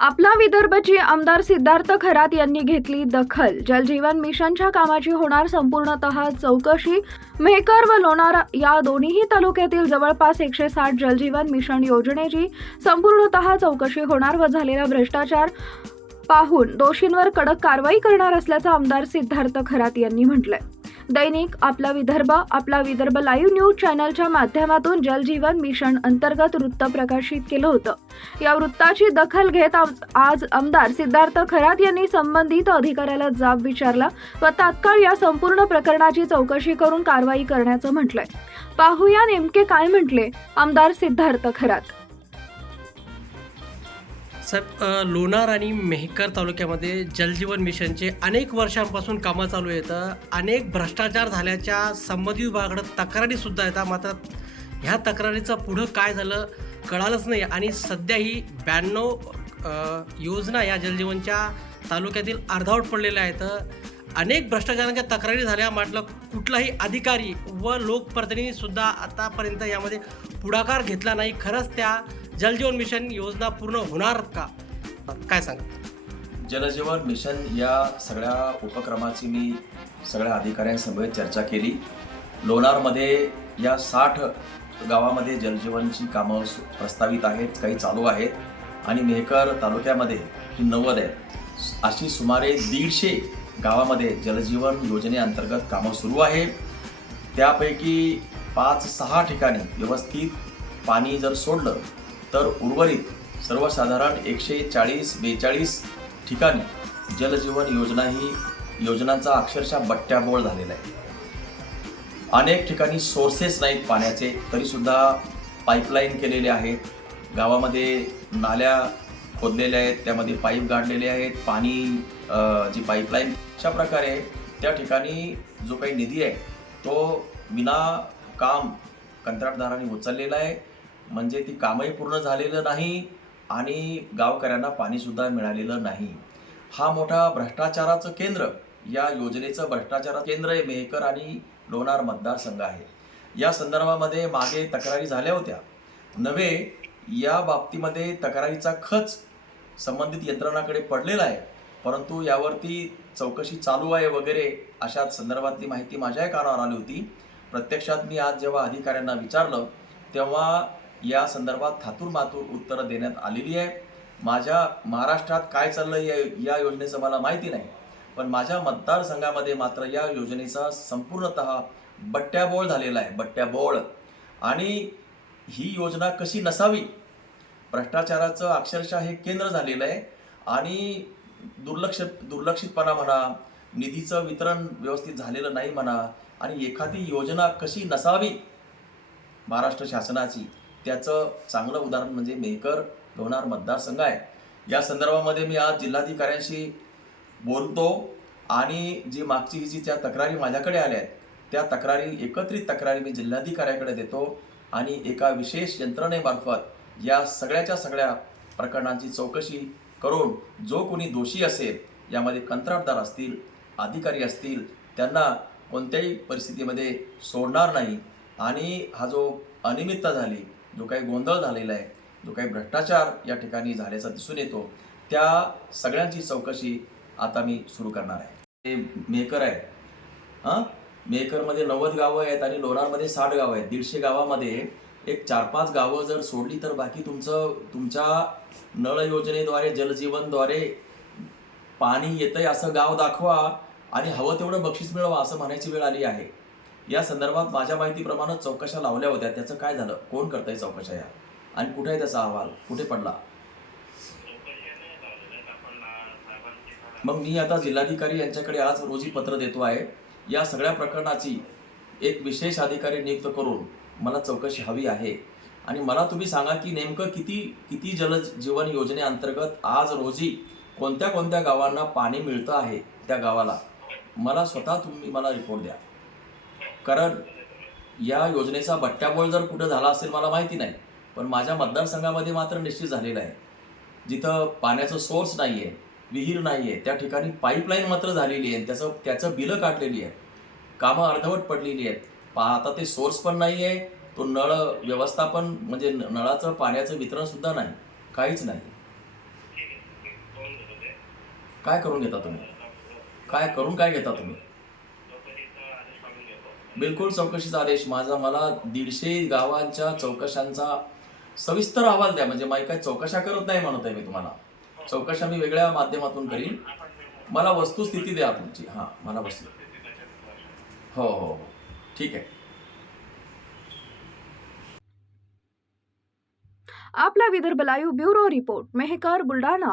आपला विदर्भची आमदार सिद्धार्थ खरात यांनी घेतली दखल. जलजीवन मिशनच्या कामाची होणार संपूर्णतः चौकशी. मेहकर व लोणार या दोन्ही तालुक्यातील जवळपास एकशे साठ जलजीवन मिशन योजनेची संपूर्णतः चौकशी होणार व झालेला भ्रष्टाचार पाहून दोषींवर कडक कारवाई करणार असल्याचं आमदार सिद्धार्थ खरात यांनी म्हटलंय. दैनिक आपला विदर्भ आपला विदर्भ लाईव्ह न्यूज चॅनलच्या माध्यमातून जलजीवन मिशन अंतर्गत वृत्त प्रकाशित केलं होतं. या वृत्ताची दखल घेत आम- आज आमदार सिद्धार्थ खरात यांनी संबंधित अधिकाऱ्याला जाब विचारला व तात्काळ या संपूर्ण प्रकरणाची चौकशी करून कारवाई करण्याचं म्हटलंय. पाहूया नेमके काय म्हटले आमदार सिद्धार्थ खरात. साहेब लोणार आणि मेहकर तालुक्यामध्ये जलजीवन मिशनचे अनेक वर्षांपासून कामं चालू येतं अनेक भ्रष्टाचार झाल्याच्या संबंधित विभागाकडं तक्रारीसुद्धा येतात मात्र ह्या तक्रारीचं पुढं काय झालं कळालंच नाही. आणि सध्या ही ब्याण्णव योजना या जलजीवनच्या तालुक्यातील अर्धावट पडलेल्या आहेत. अनेक भ्रष्टाचारांच्या तक्रारी झाल्या. म्हटलं कुठलाही अधिकारी व लोकप्रतिनिधीसुद्धा आतापर्यंत यामध्ये पुढाकार घेतला नाही. खरंच त्या जलजीवन मिशन योजना पूर्ण होणार का? काय सांग? जलजीवन मिशन या सगळ्या उपक्रमाची मी सगळ्या अधिकाऱ्यांसमवेत चर्चा केली. लोणारमध्ये या साठ गावामध्ये जलजीवनची कामं प्रस्तावित आहेत काही चालू आहेत. आणि मेहकर तालुक्यामध्ये ही नव्वद आहेत. अशी सुमारे दीडशे गावामध्ये जलजीवन योजनेअंतर्गत कामं सुरू आहे. त्यापैकी पाच सहा ठिकाणी व्यवस्थित पाणी जर सोडलं तर उर्वरित सर्वसाधारण एकशे चाळीस बेचाळीस ठिकाणी जलजीवन योजना ही योजनांचा अक्षरशः बट्ट्याबोळ झालेला आहे. अनेक ठिकाणी सोर्सेस नाहीत पाण्याचे तरीसुद्धा पाईपलाईन केलेले आहेत. गावामध्ये नाल्या खोदलेले आहेत त्यामध्ये पाईप गाडलेले आहेत पाणी जी पाईपलाईन अशा प्रकारे त्या ठिकाणी जो काही निधी आहे तो विना काम कंत्राटदारांनी उचललेला आहे. म्हणजे ती कामही पूर्ण झालेलं नाही आणि गावकऱ्यांना पाणीसुद्धा मिळालेलं नाही. हा मोठा भ्रष्टाचाराचं केंद्र या योजनेचं भ्रष्टाचार केंद्र हे मेहकर आणि लोणार मतदारसंघ आहे. या संदर्भामध्ये मागे तक्रारी झाल्या होत्या. नव्हे या बाबतीमध्ये तक्रारीचा खच संबंधित यंत्रणाकडे पडलेला आहे. परंतु यावरती चौकशी चालू आहे वगैरे अशा संदर्भातली माहिती माझ्याही कानावर आली होती. प्रत्यक्षात मी आज जेव्हा अधिकाऱ्यांना विचारलं तेव्हा या संदर्भात थातूर मातूर उत्तरं देण्यात आलेली आहे. माझ्या महाराष्ट्रात काय चाललं या या योजनेचं मला माहिती नाही. पण माझ्या मतदारसंघामध्ये मात्र या योजनेचा संपूर्णतः बट्ट्याबोळ झालेला आहे बट्ट्याबोळ. आणि ही योजना कशी नसावी भ्रष्टाचाराचं अक्षरशः हे केंद्र झालेलं आहे. आणि दुर्लक्ष दुर्लक्षितपणा म्हणा निधीचं वितरण व्यवस्थित झालेलं नाही म्हणा आणि एखादी योजना कशी नसावी महाराष्ट्र शासनाची त्याचं चांगलं उदाहरण म्हणजे मेहकर लोणार मतदारसंघ आहे. या संदर्भामध्ये मी आज जिल्हाधिकाऱ्यांशी बोलतो आणि जी मागची जी त्या तक्रारी माझ्याकडे आल्या आहेत त्या तक्रारी एकत्रित तक्रारी मी जिल्हाधिकाऱ्याकडे देतो आणि एका विशेष यंत्रणेमार्फत या सगळ्याच्या सगळ्या प्रकरणांची चौकशी करून जो कोणी दोषी असेल यामध्ये कंत्राटदार असतील अधिकारी असतील त्यांना कोणत्याही परिस्थितीमध्ये सोडणार नाही. आणि हा जो अनियमितता झाली जो काही गोंधळ झालेला आहे जो काही भ्रष्टाचार या ठिकाणी झाल्याचा दिसून येतो त्या सगळ्यांची चौकशी आता मी सुरू करणार आहे. ते मेकर आहे. हां? मेकरमध्ये नव्वद गावं आहेत आणि लोणारमध्ये साठ गावं आहेत. दीडशे गावामध्ये एक चार पाच गावं जर सोडली तर बाकी तुमचं तुमच्या नळ योजनेद्वारे जलजीवनद्वारे पाणी येतंय असं गाव दाखवा आणि हवं तेवढं बक्षीस मिळवा असं म्हणायची वेळ आली आहे. या संदर्भात माझ्या माहितीप्रमाणे चौकशा लावल्या होत्या. त्याचं काय झालं? कोण करतंय चौकशा या? आणि कुठे आहे त्याचा अहवाल? कुठे पडला? मग मी आता जिल्हाधिकारी यांच्याकडे आज रोजी पत्र देतो आहे. या सगळ्या प्रकरणाची एक विशेष अधिकारी नियुक्त करून मला चौकशी हवी आहे. आणि मला तुम्ही सांगा की नेमकं किती किती जल जीवन योजनेअंतर्गत आज रोजी कोणत्या कोणत्या गावांना पाणी मिळतं आहे त्या गावाला? मला स्वतः तुम्ही मला रिपोर्ट द्या. कारण या योजनेचा बट्ट्याबोळ जर कुठं झाला असेल मला माहिती नाही. पण माझ्या मतदारसंघामध्ये मात्र निश्चित झालेला आहे. जिथं पाण्याचं सोर्स नाही आहे विहीर नाही आहे त्या ठिकाणी पाईपलाईन मात्र झालेली आहे. त्याचं त्याचं बिलं काढलेली आहे कामं अर्धवट पडलेली आहेत. आता ते सोर्स पण नाही आहे तो नळ व्यवस्थापन म्हणजे नळाचं पाण्याचं वितरण सुद्धा नाही काहीच नाही. काय करून घेता तुम्ही? काय करून काय घेता तुम्ही? बिलकुल चौकशीचा आदेश. माझा मला दीडशे गावांच्या चौकशांचा सविस्तर अहवाल द्या. म्हणजे मी काय चौकशा करत नाही म्हणत आहे मी तुम्हाला. चौकशा मी वेगळ्या माध्यमातून करीन. मला वस्तुस्थिती द्या तुमची. हां मला वस्तू हो हो हो. ठीक है। आपला Vidarbha live bureau report Mehkar Buldhana.